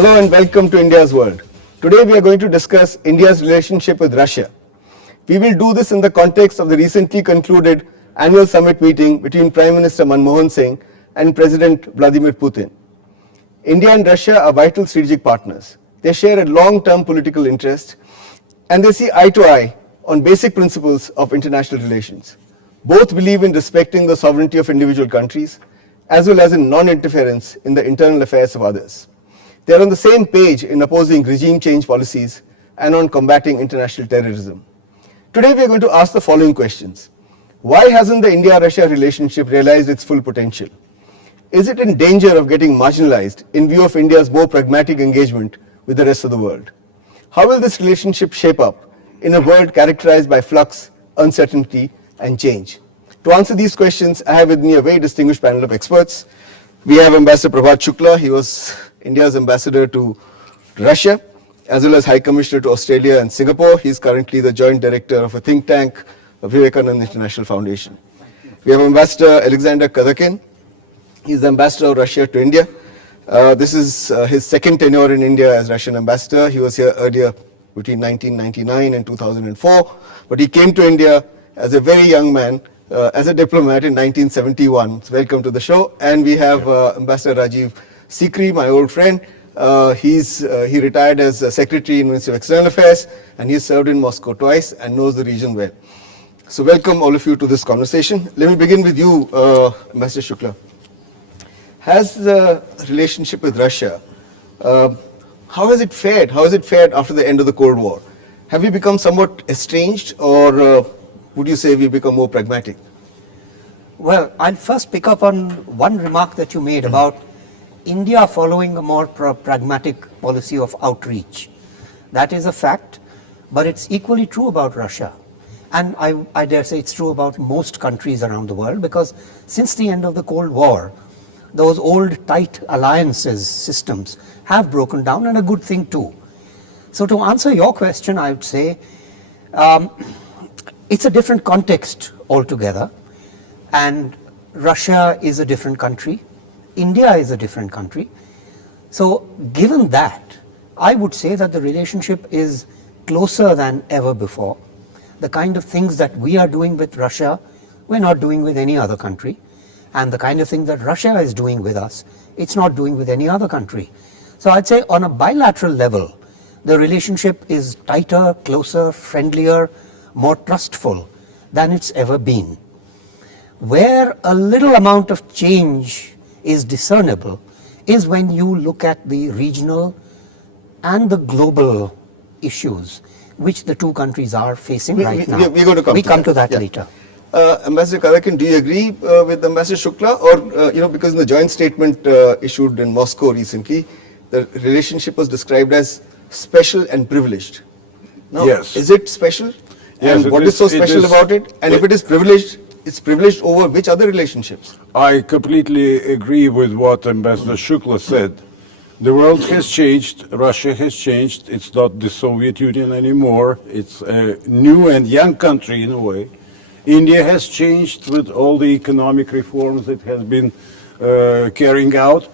Hello and welcome to India's World. Today we are going to discuss India's relationship with Russia. We will do this in the context of the recently concluded annual summit meeting between Prime Minister Manmohan Singh and President Vladimir Putin. India and Russia are vital strategic partners. They share a long-term political interest and they see eye to eye on basic principles of international relations. Both believe in respecting the sovereignty of individual countries as well as in non-interference in the internal affairs of others. They are on the same page in opposing regime change policies and on combating international terrorism. Today we are going to ask the following questions. Why hasn't the India-Russia relationship realized its full potential? Is it in danger of getting marginalized in view of India's more pragmatic engagement with the rest of the world? How will this relationship shape up in a world characterized by flux, uncertainty, and change? To answer these questions, I have with me a very distinguished panel of experts. We have Ambassador Prabhat Shukla. He was India's ambassador to Russia, as well as High Commissioner to Australia and Singapore. He is currently the joint director of a think tank, Vivekananda International Foundation. We have Ambassador Alexander Kadakin. He is the ambassador of Russia to India. This is his second tenure in India as Russian ambassador. He was here earlier between 1999 and 2004, but he came to India as a very young man, as a diplomat in 1971. So welcome to the show. And we have Ambassador Rajiv Sikri, my old friend. He retired as Secretary in Ministry of External Affairs, and he served in Moscow twice and knows the region well. So welcome all of you to this conversation. Let me begin with you, Ambassador Shukla. Has the relationship with Russia, how has it fared? How has it fared after the end of the Cold War? Have we become somewhat estranged, or would you say we become more pragmatic? Well, I'll first pick up on one remark that you made about India following a more pragmatic policy of outreach. That is a fact, but it's equally true about Russia. And I dare say it's true about most countries around the world, because since the end of the Cold War, those old tight alliances systems have broken down, and a good thing too. So to answer your question, I would say it's a different context altogether, and Russia is a different country. India is a different country. So given that, I would say that the relationship is closer than ever before. The kind of things that we are doing with Russia, we're not doing with any other country. And the kind of thing that Russia is doing with us, it's not doing with any other country. So I'd say on a bilateral level, the relationship is tighter, closer, friendlier, more trustful than it's ever been. Where a little amount of change is discernible is when you look at the regional and the global issues which the two countries are facing right now. We're going to come to that later. Ambassador Kadakin, do you agree with Ambassador Shukla, or because in the joint statement issued in Moscow recently, the relationship was described as special and privileged? Now, yes. Is it special? Yes, and what is so special about it? And if it is privileged, it's privileged over which other relationships? I completely agree with what Ambassador Shukla said. The world has changed, Russia has changed, it's not the Soviet Union anymore, it's a new and young country in a way. India has changed with all the economic reforms it has been carrying out.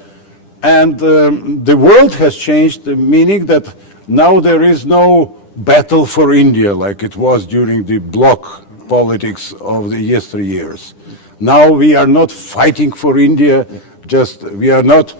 And the world has changed, meaning that now there is no battle for India like it was during the bloc politics of the yesteryears. Now we are not fighting for India, we are not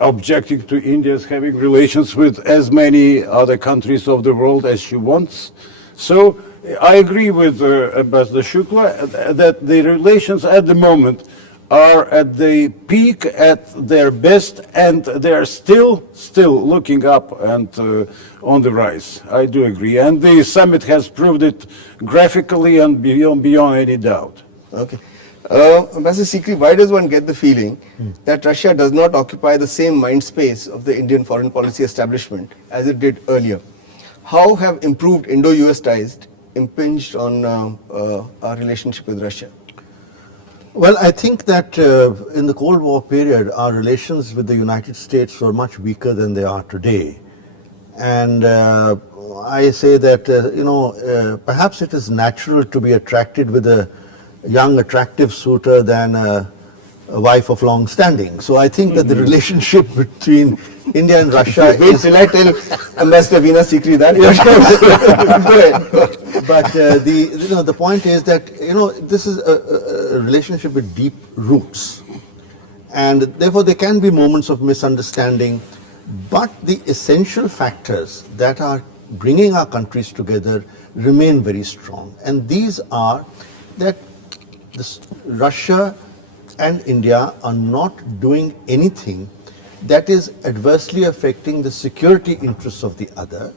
objecting to India's having relations with as many other countries of the world as she wants. So I agree with Ambassador Shukla that the relations at the moment are at the peak, at their best, and they are still looking up and on the rise. I do agree, and the summit has proved it graphically and beyond any doubt. Okay. Ambassador Sikri, why does one get the feeling that Russia does not occupy the same mind space of the Indian foreign policy establishment as it did earlier? How have improved Indo-US ties impinged on our relationship with Russia? Well, I think that in the Cold War period, our relations with the United States were much weaker than they are today. And I say that, perhaps it is natural to be attracted with a young, attractive suitor than a a wife of long standing. So I think that the relationship between India and Russia Wait is... till I tell Ambassador Veena Sikri that. Go ahead. But the point is that this is a relationship with deep roots, and therefore there can be moments of misunderstanding, but the essential factors that are bringing our countries together remain very strong, and these are that Russia and India are not doing anything that is adversely affecting the security interests of the other.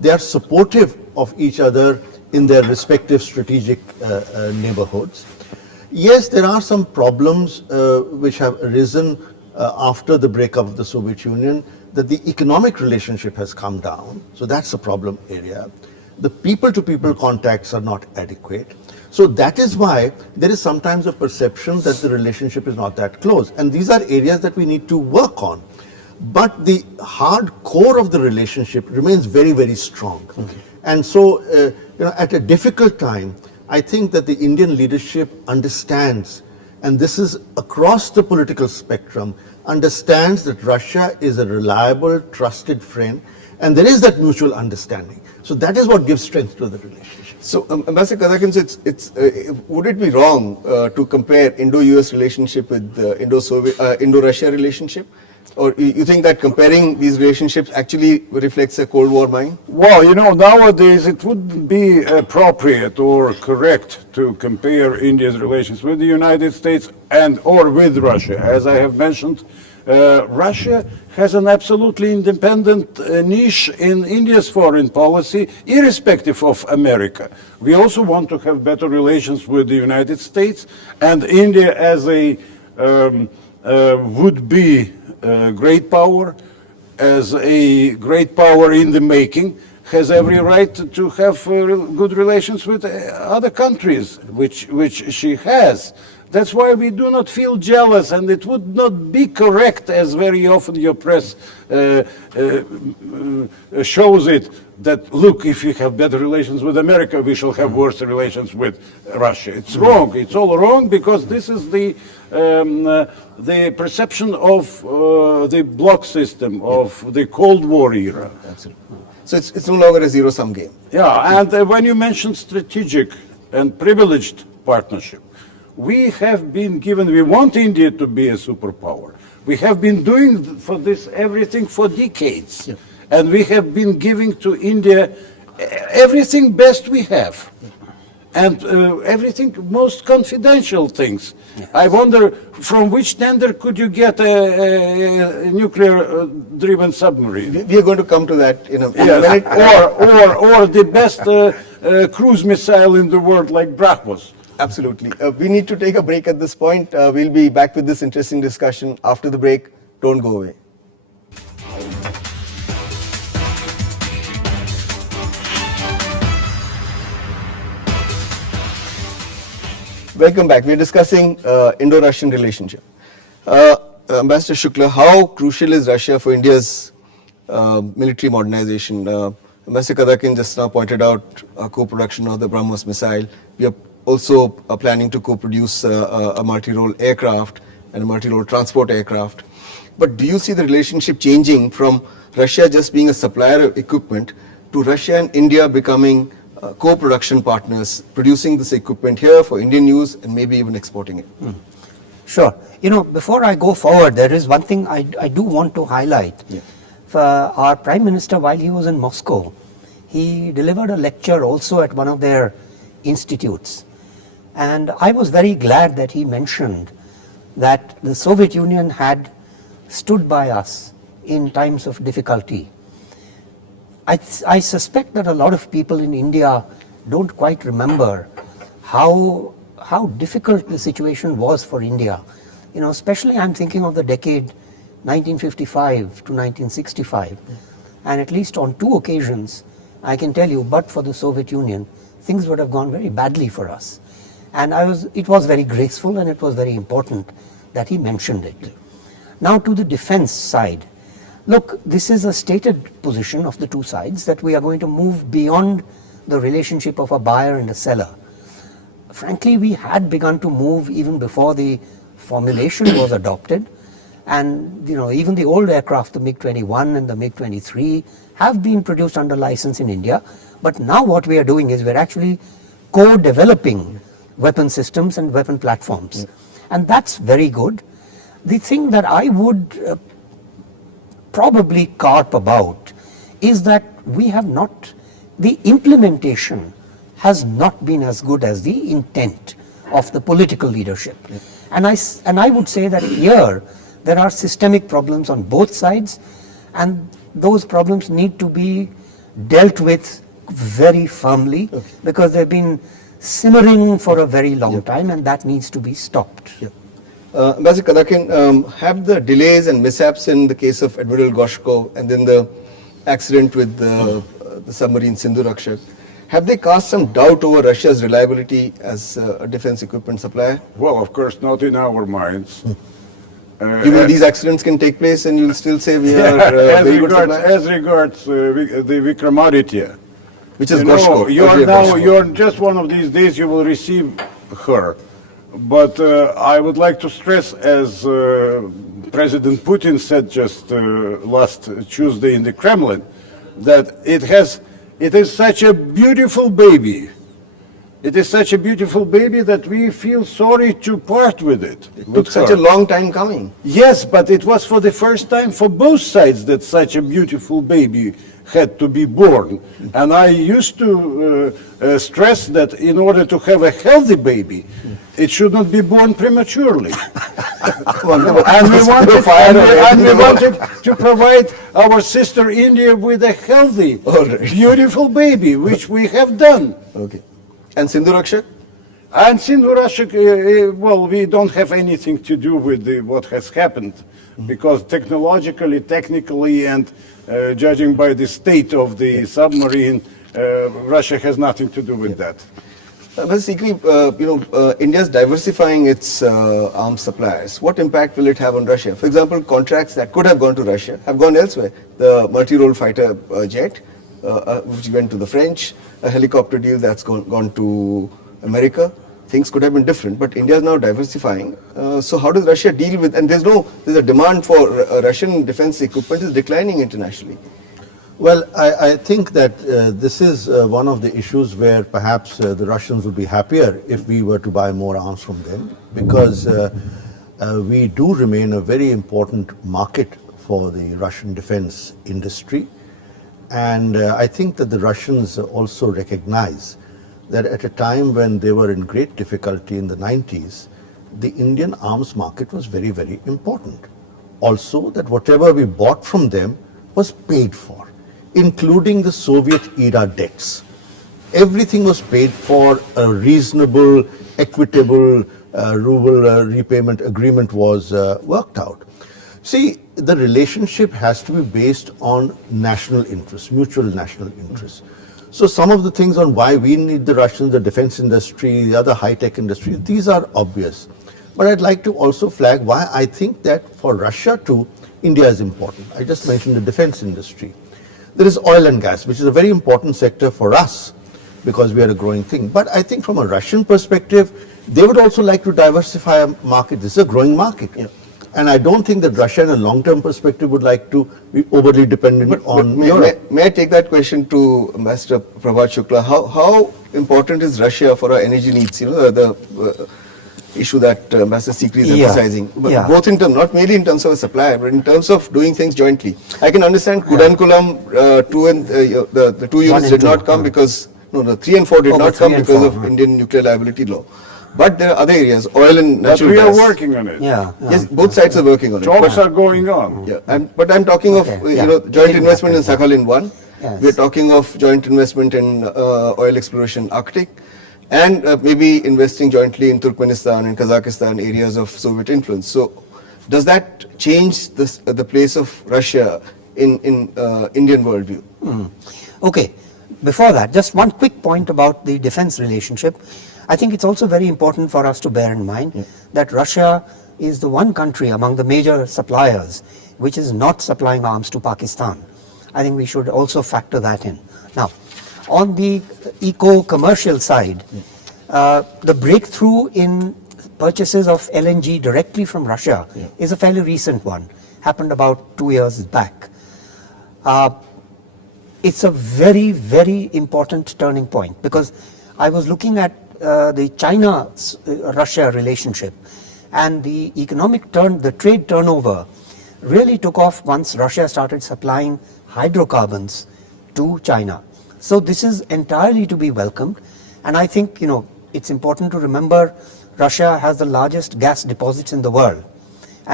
They are supportive of each other in their respective strategic neighborhoods. Yes, there are some problems which have arisen after the breakup of the Soviet Union, that the economic relationship has come down, so that's a problem area. The people-to-people contacts are not adequate. So that is why there is sometimes a perception that the relationship is not that close. And these are areas that we need to work on. But the hard core of the relationship remains very, very strong. Okay. And so, at a difficult time, I think that the Indian leadership understands, and this is across the political spectrum, understands that Russia is a reliable, trusted friend, and there is that mutual understanding. So that is what gives strength to the relationship. So, Ambassador Kadakin, would it be wrong to compare Indo-US relationship with Indo-Russia relationship? Or you think that comparing these relationships actually reflects a Cold War mind? Well, nowadays it wouldn't be appropriate or correct to compare India's relations with the United States or with Russia. As I have mentioned, Russia has an absolutely independent niche in India's foreign policy, irrespective of America. We also want to have better relations with the United States, and India as a would-be great power, as a great power in the making, has every right to have good relations with other countries, which she has. That's why we do not feel jealous, and it would not be correct, as very often your press shows it, that look, if we have better relations with America, we shall have worse relations with Russia. It's wrong. It's all wrong, because this is the perception of the bloc system, of the Cold War era. Absolutely. So it's no longer a zero-sum game. Yeah, and when you mention strategic and privileged partnership, we want India to be a superpower. We have been doing for this everything for decades. Yeah. And we have been giving to India everything best we have. And everything, most confidential things. Yes. I wonder, from which tender could you get a nuclear-driven submarine? We are going to come to that in a minute. Or the best cruise missile in the world, like Brahmos. Absolutely. We need to take a break at this point. We'll be back with this interesting discussion after the break. Don't go away. Welcome back. We're discussing Indo-Russian relationship. Ambassador Shukla, how crucial is Russia for India's military modernization? Ambassador Kadakin just now pointed out co-production of the Brahmos missile. We are also planning to co-produce a multi-role aircraft and a multi-role transport aircraft. But do you see the relationship changing from Russia just being a supplier of equipment to Russia and India becoming co-production partners, producing this equipment here for Indian use and maybe even exporting it? Sure. Before I go forward, there is one thing I do want to highlight. Yeah. For our Prime Minister, while he was in Moscow, he delivered a lecture also at one of their institutes. And I was very glad that he mentioned that the Soviet Union had stood by us in times of difficulty. I suspect that a lot of people in India don't quite remember how difficult the situation was for India. Especially I'm thinking of the decade 1955 to 1965. And at least on two occasions, I can tell you, but for the Soviet Union, things would have gone very badly for us. And it was very graceful, and it was very important that he mentioned it. Now to the defense side. Look, this is a stated position of the two sides that we are going to move beyond the relationship of a buyer and a seller. Frankly, we had begun to move even before the formulation was adopted, and even the old aircraft, the MiG-21 and the MiG-23, have been produced under license in India. But now what we are doing is we're actually co-developing weapon systems and weapon platforms, and that's very good. The thing that I would probably carp about is that we have not, the implementation has not been as good as the intent of the political leadership. And I would say that here there are systemic problems on both sides, and those problems need to be dealt with very firmly, because they've been simmering for a very long time, and that needs to be stopped. Ambassador Kadakin, have the delays and mishaps in the case of Admiral Goshko and then the accident with the submarine Sindhu Rakshak, have they cast some doubt over Russia's reliability as a defense equipment supplier? Well, of course, not in our minds. You mean these accidents can take place and you'll still say we are very good supplier? As regards the Vikramaditya, Which is Goshko. you're just one of these days you will receive her. But I would like to stress, as President Putin said just last Tuesday in the Kremlin, that it is such a beautiful baby. It is such a beautiful baby that we feel sorry to part with it. It took such a long time coming. Yes, but it was for the first time for both sides that such a beautiful baby had to be born. And I used to stress that in order to have a healthy baby, it should not be born prematurely. and we wanted to provide our sister India with a healthy, beautiful baby, which we have done. Okay. And Sindhu Rakshak? And Sindhu Rakshak, well, we don't have anything to do with what has happened, because technologically, technically, and judging by the state of the submarine, Russia has nothing to do with that. But Sikri, India is diversifying its arms suppliers. What impact will it have on Russia? For example, contracts that could have gone to Russia have gone elsewhere. The multi-role fighter jet, which went to the French, a helicopter deal that's gone to America. Things could have been different, but India is now diversifying. So how does Russia deal with, and there's a demand for Russian defense equipment is declining internationally. Well, I think that this is one of the issues where perhaps the Russians would be happier if we were to buy more arms from them, because we do remain a very important market for the Russian defense industry. And I think that the Russians also recognize that at a time when they were in great difficulty in the 90s, the Indian arms market was very, very important. Also, that whatever we bought from them was paid for, including the Soviet era debts. Everything was paid for, a reasonable, equitable ruble repayment agreement was worked out. See, the relationship has to be based on national interests, mutual national interests. So some of the things on why we need the Russians, the defense industry, the other high-tech industry, these are obvious. But I'd like to also flag why I think that for Russia too, India is important. I just mentioned the defense industry. There is oil and gas, which is a very important sector for us because we are a growing thing. But I think from a Russian perspective, they would also like to diversify a market. This is a growing market. Yeah. And I don't think that Russia in a long-term perspective would like to be overly dependent on Europe. May I take that question to Ambassador Prabhat Shukla? How important is Russia for our energy needs? The issue that Ambassador Sikri is emphasizing. But both in terms, not merely in terms of a supplier, but in terms of doing things jointly. I can understand Kudankulam 2 and the 2 units did not come because, the 3 and 4 did not come because of Indian nuclear liability law. But there are other areas, oil and natural gas. But we are working on it. Yes, both sides are working on it. Talks are going on. But I'm talking of joint investment in Sakhalin 1. Yes. We're talking of joint investment in oil exploration Arctic, and maybe investing jointly in Turkmenistan and Kazakhstan, areas of Soviet influence. So does that change the place of Russia in Indian worldview? Okay. Before that, just one quick point about the defense relationship. I think it's also very important for us to bear in mind that Russia is the one country among the major suppliers which is not supplying arms to Pakistan. I think we should also factor that in. Now, on the eco-commercial side, the breakthrough in purchases of LNG directly from Russia is a fairly recent one, happened about 2 years back. It's a very, very important turning point, because I was looking at the China-Russia relationship, and the the trade turnover really took off once Russia started supplying hydrocarbons to China. So this is entirely to be welcomed, and I think, it's important to remember Russia has the largest gas deposits in the world,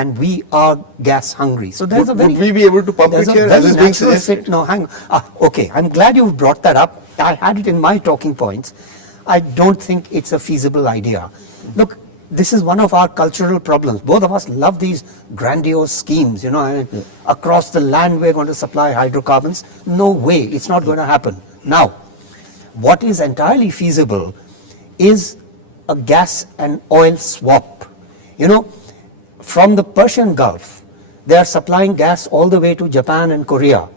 and we are gas hungry. So there's would we be able to pump it here as is being suggested? No, hang on. Okay, I'm glad you've brought that up. I had it in my talking points. I don't think it's a feasible idea. Look, this is one of our cultural problems. Both of us love these grandiose schemes, across the land we're going to supply hydrocarbons. No way, it's not going to happen. Now, what is entirely feasible is a gas and oil swap. From the Persian Gulf, they are supplying gas all the way to Japan and Korea.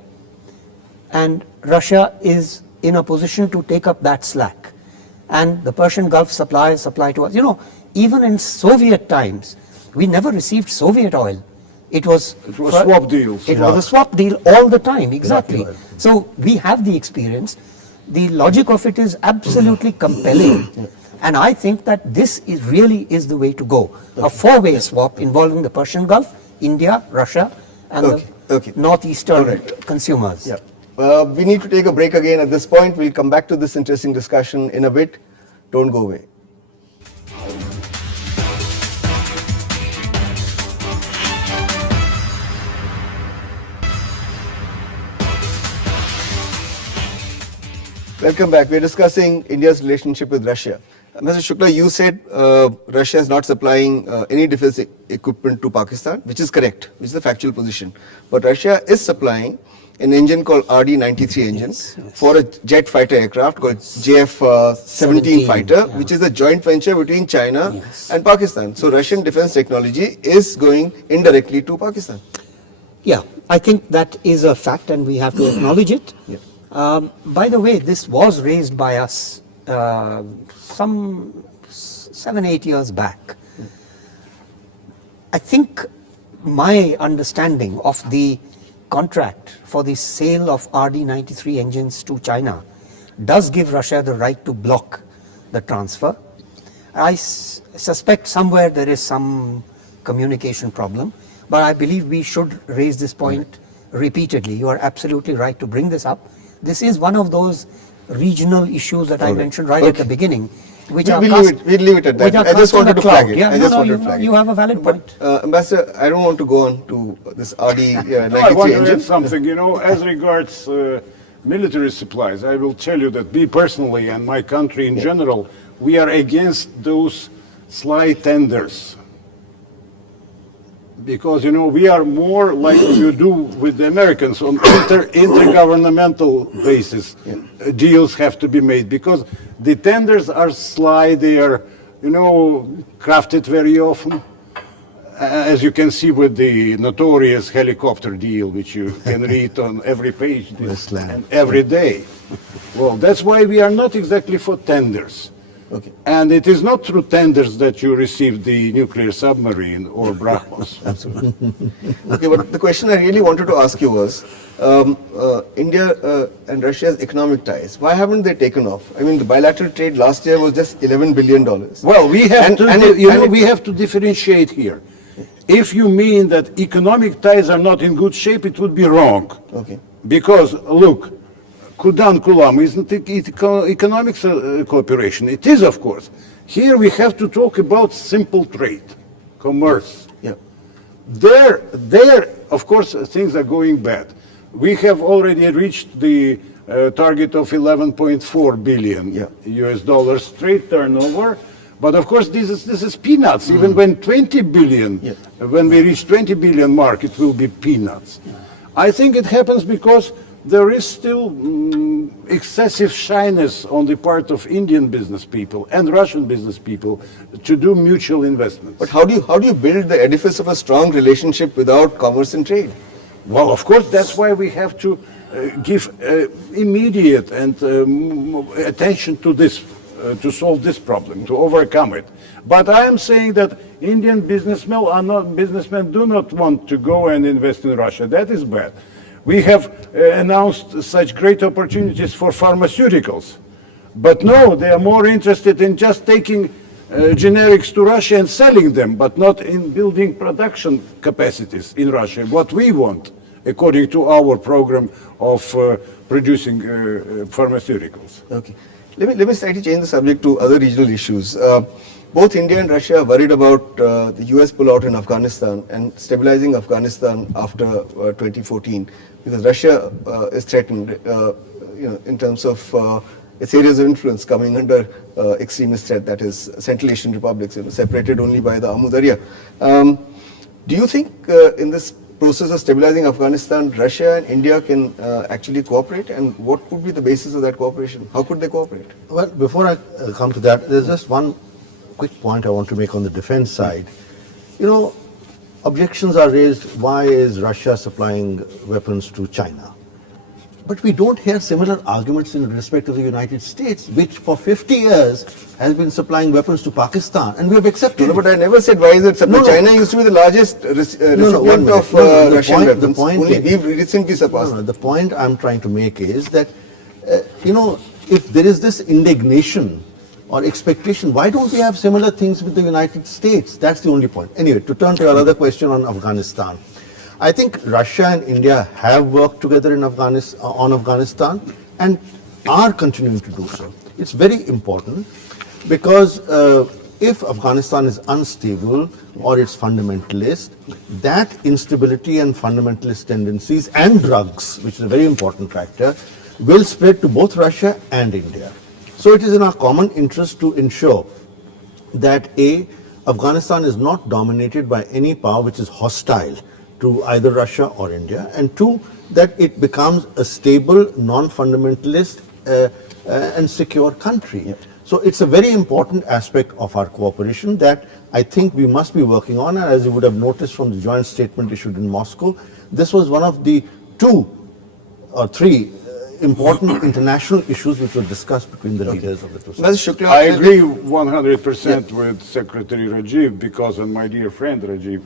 And Russia is in a position to take up that slack. And the Persian Gulf supply to us. Even in Soviet times, we never received Soviet oil. It was swap deals. It was a swap deal all the time, exactly. So we have the experience. The logic of it is absolutely compelling. And I think that this really is the way to go. A four-way swap involving the Persian Gulf, India, Russia, and the northeastern consumers. Yeah. We need to take a break again at this point. We'll come back to this interesting discussion in a bit. Don't go away. Welcome back. We're discussing India's relationship with Russia. Mr. Shukla, you said Russia is not supplying any defense equipment to Pakistan, which is correct, which is the factual position. But Russia is supplying an engine called RD-93 engine for a jet fighter aircraft called JF-17 fighter, which is a joint venture between China and Pakistan. So Russian defense technology is going indirectly to Pakistan. Yeah, I think that is a fact, and we have to acknowledge it. By the way, this was raised by us some 7-8 years back. I think my understanding of the contract for the sale of RD-93 engines to China does give Russia the right to block the transfer. I suspect somewhere there is some communication problem, but I believe we should raise this point repeatedly. You are absolutely right to bring this up. This is one of those regional issues that I mentioned at the beginning, which we'll leave it at that. I just wanted to flag it. You have a valid point. Ambassador, I don't want to go on to this RD-93 I want to engine. add something. As regards military supplies, I will tell you that me personally and my country in general, we are against those sly tenders. Because, we are more like you do with the Americans on intergovernmental basis. Deals have to be made because the tenders are sly, they are, crafted very often. As you can see with the notorious helicopter deal, which you can read on every page and every day. Well, that's why we are not exactly for tenders. And it is not through tenders that you receive the nuclear submarine or BrahMos. Absolutely. But the question I really wanted to ask you was, India and Russia's economic ties, why haven't they taken off? I mean, the bilateral trade last year was just $11 billion. Well, we have we have to differentiate here. If you mean that economic ties are not in good shape, it would be wrong. Because, look, Kudan Kulam, isn't it economics cooperation? It is, of course. Here we have to talk about simple trade, commerce. There, of course, things are going bad. We have already reached the target of 11.4 billion US dollars trade turnover. But of course, this is peanuts. Even when 20 billion, when we reach 20 billion mark, it will be peanuts. I think it happens because there is still excessive shyness on the part of Indian business people and Russian business people to do mutual investments. But how do you build the edifice of a strong relationship without commerce and trade? Well, of course, that's why we have to give immediate and attention to this to solve this problem, to overcome it. But I am saying that Indian businessmen do not want to go and invest in Russia. That is bad. We have announced such great opportunities for pharmaceuticals. But no, they are more interested in just taking generics to Russia and selling them, but not in building production capacities in Russia, what we want, according to our program of producing pharmaceuticals. Okay. Let me slightly change the subject to other regional issues. Both India and Russia are worried about the US pullout in Afghanistan and stabilizing Afghanistan after 2014, because Russia is threatened in terms of its areas of influence coming under extremist threat, that is Central Asian republics, separated only by the Amu Darya. Do you think in this process of stabilizing Afghanistan, Russia and India can actually cooperate, and what would be the basis of that cooperation? How could they cooperate? Well, before I come to that, there's just one quick point I want to make on the defense side. Objections are raised, why is Russia supplying weapons to China? But we don't hear similar arguments in respect of the United States, which for 50 years has been supplying weapons to Pakistan, and we have accepted it. But I never said why is it supply. China used to be the largest recipient of Russian weapons. We've recently surpassed. The point I'm trying to make is that, if there is this indignation or expectation, why don't we have similar things with the United States? That's the only point. Anyway, to turn to your other question on Afghanistan. I think Russia and India have worked together in Afghanistan and are continuing to do so. It's very important because if Afghanistan is unstable or it's fundamentalist, that instability and fundamentalist tendencies and drugs, which is a very important factor, will spread to both Russia and India. So it is in our common interest to ensure that Afghanistan is not dominated by any power which is hostile to either Russia or India, and two, that it becomes a stable, non-fundamentalist and secure country. Yeah. So it's a very important aspect of our cooperation that I think we must be working on, and as you would have noticed from the joint statement issued in Moscow, this was one of the 2 or 3 important international issues which were discussed between the leaders of the two sides. Shukla, I agree 100% with Secretary Rajiv and my dear friend Rajiv,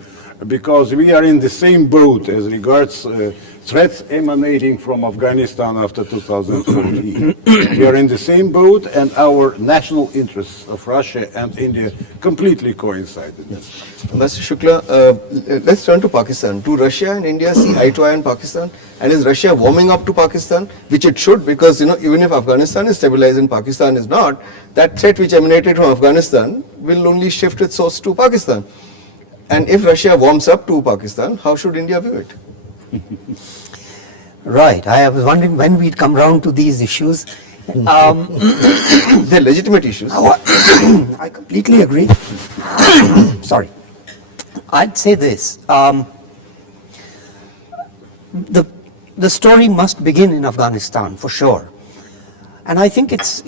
because we are in the same boat as regards threats emanating from Afghanistan after 2014. We are in the same boat, and our national interests of Russia and India completely coincided. Yes. Mr. Shukla, let's turn to Pakistan. Do Russia and India see eye to eye in Pakistan? And is Russia warming up to Pakistan, which it should, because even if Afghanistan is stabilized and Pakistan is not, that threat which emanated from Afghanistan will only shift its source to Pakistan. And if Russia warms up to Pakistan, how should India view it? Right. I was wondering when we'd come round to these issues. They're legitimate issues. I completely agree. Sorry. I'd say this. The story must begin in Afghanistan, for sure. And I think it's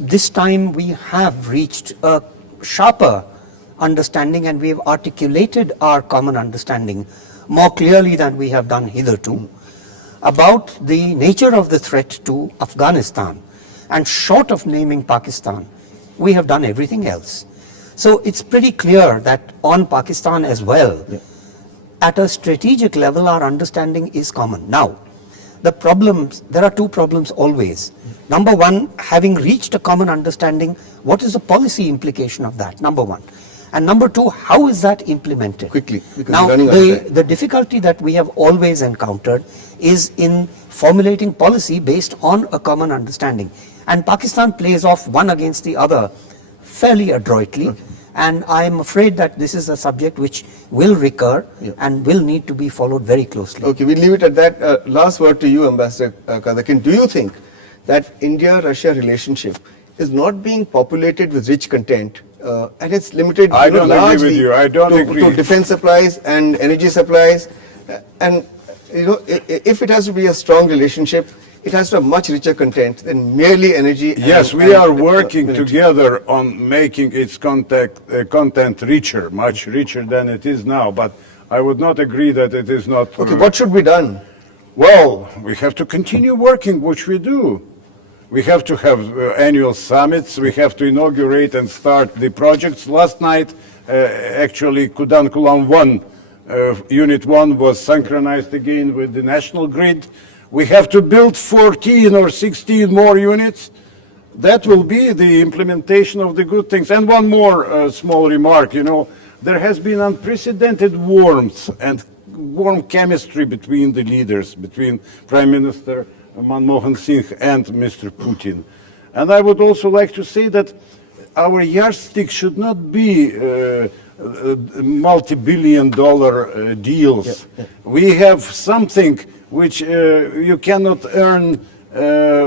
this time we have reached a sharper understanding, and we have articulated our common understanding more clearly than we have done hitherto about the nature of the threat to Afghanistan. And short of naming Pakistan, we have done everything else. So it's pretty clear that on Pakistan as well, at a strategic level, our understanding is common. Now, there are 2 problems always. Number one, having reached a common understanding, what is the policy implication of that? Number one. And number two, how is that implemented? Quickly. Now, the difficulty that we have always encountered is in formulating policy based on a common understanding. And Pakistan plays off one against the other fairly adroitly. Okay. And I'm afraid that this is a subject which will recur and will need to be followed very closely. Okay, we'll leave it at that. Last word to you, Ambassador Kadakin. Do you think that India-Russia relationship is not being populated with rich content and it's limited I don't agree with you. I don't agree. To defense supplies and energy supplies? And if it has to be a strong relationship, it has to have much richer content than merely energy. Yes, we are working together on making its content richer, much richer than it is now. But I would not agree that it is not. Okay, what should be done? Well, we have to continue working, which we do. We have to have annual summits. We have to inaugurate and start the projects. Last night, actually, Kudankulam 1, Unit 1 was synchronized again with the national grid. We have to build 14 or 16 more units. That will be the implementation of the good things. And one more small remark, there has been unprecedented warmth and warm chemistry between the leaders, between Prime Minister Manmohan Singh and Mr. Putin. And I would also like to say that our yardstick should not be multi-billion dollar deals. We have something which you cannot earn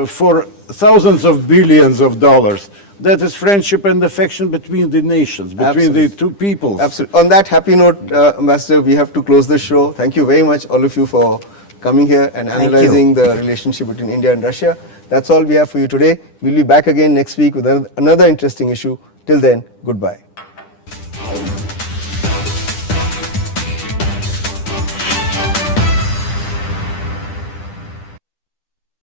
for thousands of billions of dollars. That is friendship and affection between the nations, between the two peoples. Absolutely. On that happy note, Ambassador, we have to close the show. Thank you very much, all of you, for coming here and analyzing the relationship between India and Russia. That's all we have for you today. We'll be back again next week with another interesting issue. Till then, goodbye.